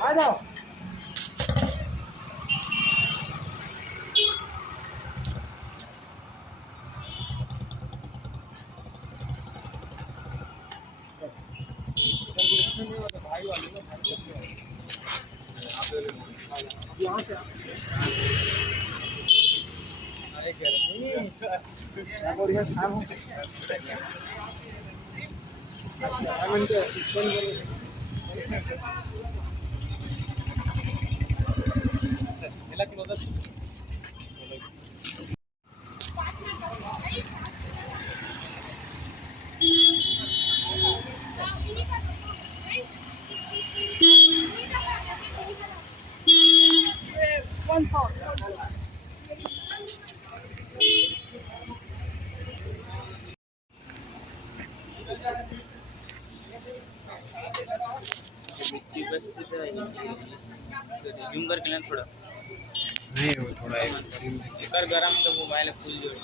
आ जाओ। भाई वाले ना यहाँ से आए कह रहे हैं और यहाँ शाम हो मिला कि मतलब one song. जूम करके लेना थोड़ा नहीं वो थोड़ा कर गरम से मोबाइल फुल जोड़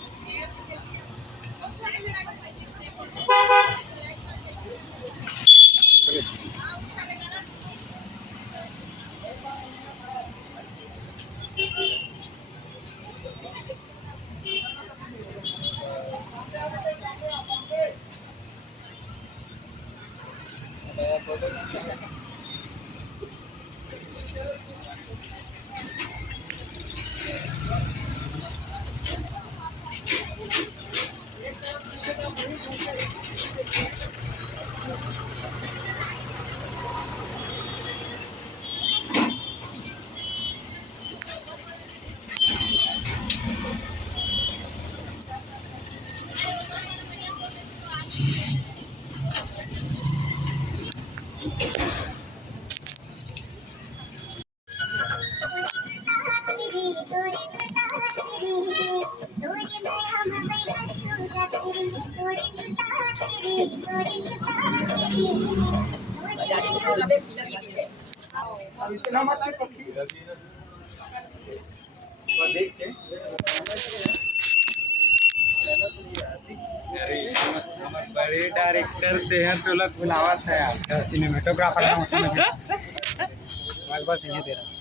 इतना मत देख के बड़े डायरेक्टर थे हैं तो लग बुलावा था यार सिनेमेटोग्राफर बस ये दे रहा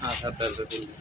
हाँ सब दर्द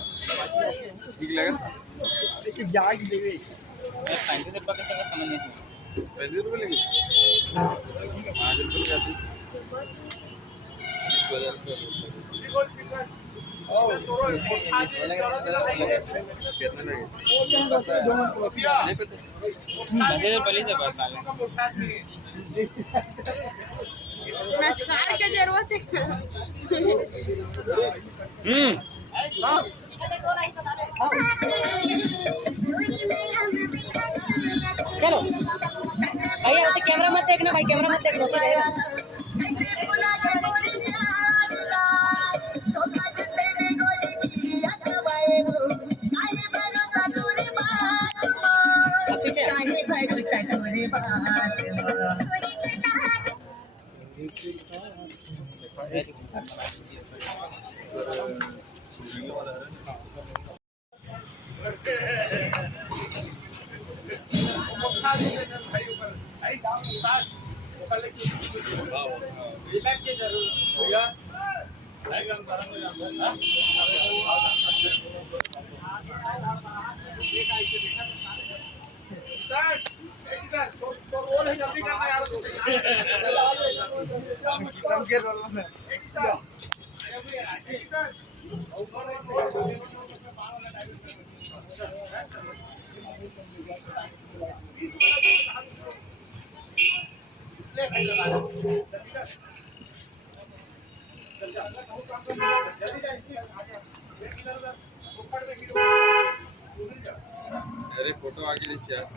ठीक लगा जाग देवे पैंतीस रुपये का सगळं सामान येतो 35 रुपये लेंगे 5 रुपये जाते कितना लगे नहीं पता मजे पहले से बस साले नचकार के जरूरत है चलो भैया तो कैमरा मत देखना भाई, कैमरा मत देखना, होता रहेगा। अब पीछे अरे फोटो आगे लीजिए यार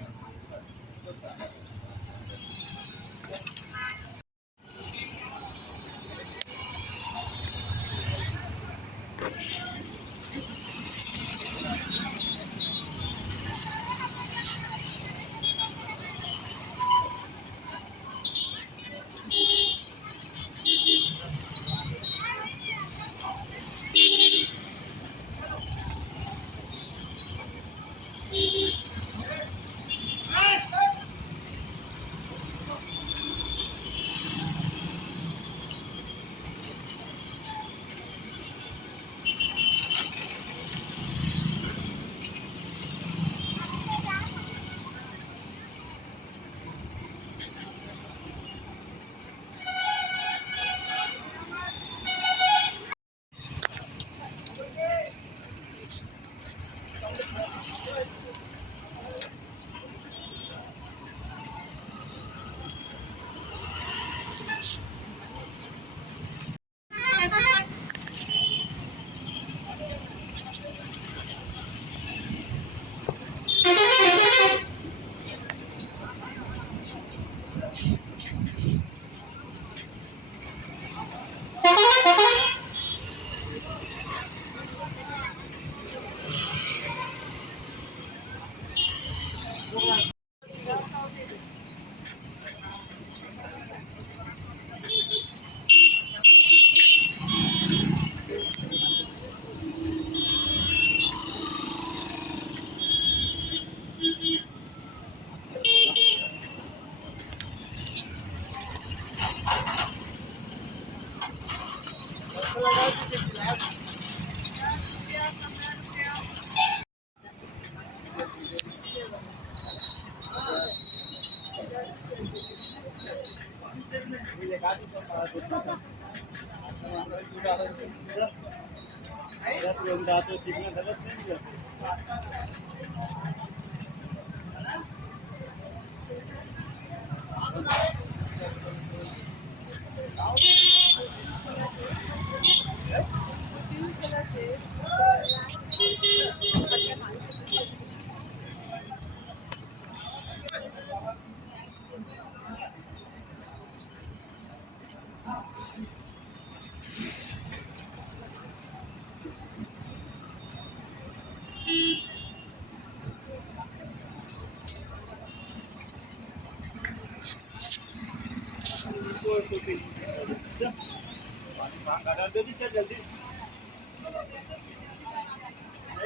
जल्दी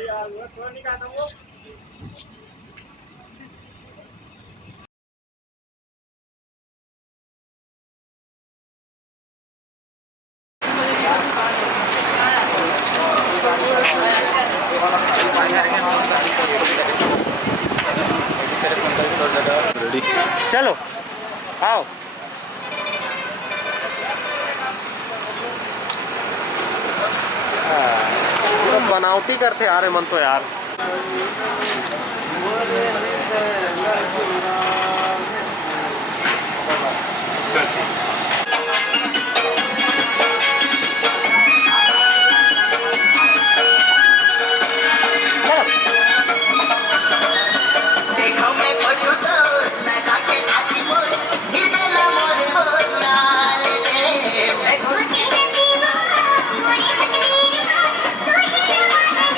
यार वो थोड़ा निकालता वो चलो आओ। पूरा बनावटी करते आ रहे मन तो यार। चल